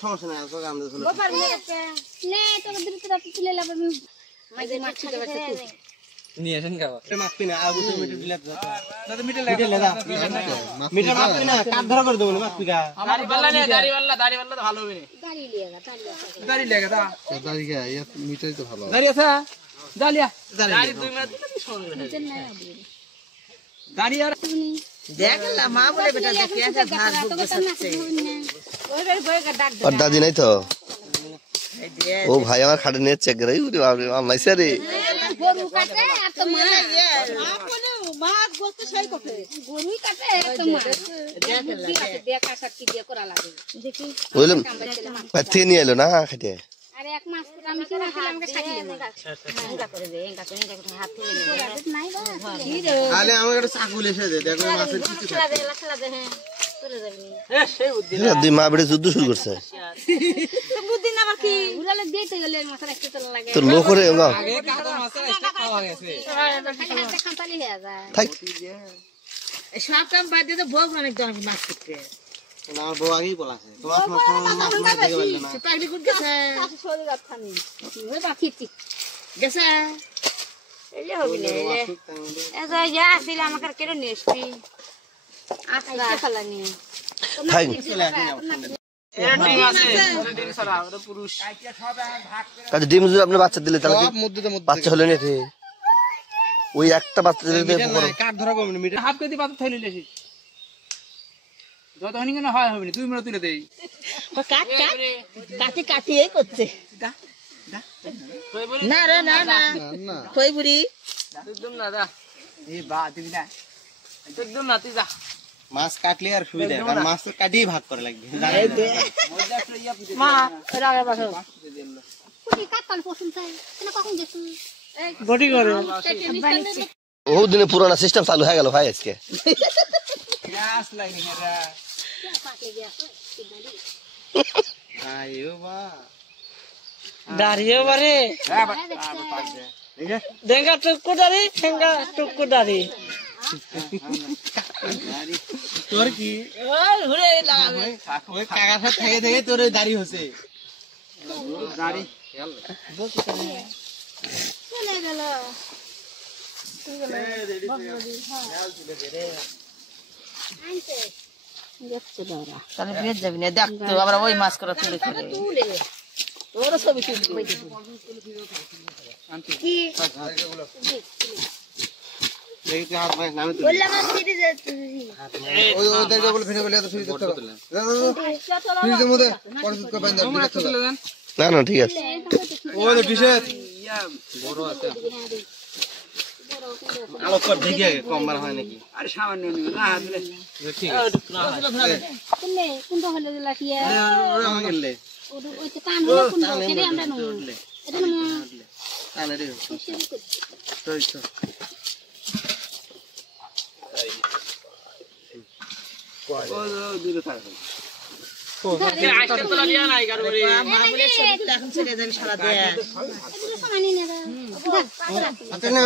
সমস্যা নাই তো আমরা চলে গোপাল নে তোর দিতে রাতে তুলে লাবে মাঝে মাছ খেতে পারছিস নিয়ে আসেন খাবার মাপি না আবু তো মিটার দিলা দাদা মিটার লাগা মিটার মাপি না কাট ধরা করে দেব না মাপি কা আমার বললা নে দাড়ি তো ভালো হবে না দাড়ি লেগা দাড়ি কা ইয়া মিটারই তো ভালো দাড়ি আছে দালিয়া দাড়ি 2 মিনিট দিলে শুনবে দাড়ি আর দেখলা মা বলে বেটা দেখি আছে ভাত বুক বসাচ্ছে और दादी नहीं तो ओ भाई हमारे खाने ने चेक रही उरे बाप रे मामा ऐसे रे গরু কাটে আর তো মা বলে মাছ বলতে সেই কথা গরুই কাটে আর তো মা দেখা শক্তি দিয়ে করা লাগে দেখি बोले पत्ते नहीं आलो ना खाते আরে এক মাস আমি কি রাখলাম আমাকে সাকিয়ে এঙ্গা করে দে এঙ্গা করে হাত তুলে নে নাই বা কি রে আলে আমাকে একটা চাকু এসে দে দেখো মাছের কিছু খেলা দে হ্যাঁ চলে যাবি এ সেই উদ্দিন দুই মা বেড়ে যুদ্ধ শুরু করছে বুদ্দিন আবার কি উড়ালে দিতে গেলে মাছ রাখতে তো লাগে তো লোক করে ওগা আগে কাতো মাছ রাখতে খাওয়া গেছে হাতে খাতালি হয়ে যায় থাক সব কাম বাদ দিয়ে তো ভোগ অনেক জন মাছ করতে আমার বউ আগেই বলাছে তোমার মাছ মাছ দেখে বললে না পাগলি কুট গেছে শরীর আথানি ওই বাকিটি গেছে এই হবে না এজা যা আসলে আমাকে কেড়ে নিয়ে আসবি আচ্ছা খালানি থাক এর ডিম আছে ডিম ছাড়া ওটা পুরুষ কাজে ডিম যদি আপনি বাচ্চা দিলে তাহলে বাচ্চা হলো না ঠিক ওই একটা বাচ্চা দিলে কাট ধরা কম মিটার হাফ কেজি পাতা থইলে লেছি যত হনি কেন হয় হবে না 2 মিনিট তুলে দেই কাট কাট কাটি কাটি এই করছে না রে না না কই বুড়ি একদম না দা এই বা দিবি না একদম না তুই যা মাছ কাটলে আর সুবিধা আর মাছ তো কাটিয়ে ভাগ করে লাগবে মা রাগে বসো কুটি কাটতাল পছন্দ চাই কেন কখন দেখি বডি করে ও দিনে পুরানা সিস্টেম চালু হয়ে গেল ভাই আজকে গ্যাস লাইন এরা পাকে গেছে আইও বা দাঁড়িয়ে বারে দেঙ্গা টুকু দাঁড়ি ঠেঙ্গা টুকু দাঁড়ি তোর কি ওই ঘুরে লাগাবে ওই কাকা সাথে থেকে থেকে তোর দাড়ি হচ্ছে দাড়ি চলে গেল আনতে দেখছো দাঁড়া তাহলে ভেজ যাবি না দেখতো আমরা ওই মাছ করে তুলে তুলে তুলে ওরা ছবি তুলবি কি দেখি তুই হাত মাছ নামে তুই বললাম না ফিরে যেতে ওই ওদেরকে বলে ফিরে বলে এত ফিরে দেখতে হবে ফিরে মধ্যে পরে সুদ করে বাইন্দা তুলে দেন না না ঠিক আছে ওই বিশেষ ইয়া বড় আছে আলো কর দেখি আগে কম বার হয় নাকি আরে সামান্য নিও না দিলে ঠিক কোনে কোনটা হলো লাঠিয়া ওরা আমাকে গেলে ওই তো টান হলো কোনটা কেটে আমরা নই এটা না আরে রে তো ও দূরে থাক মা বলে এখন ছেড়ে যাবি সারা দেয়া এটা সমানি না আপনি না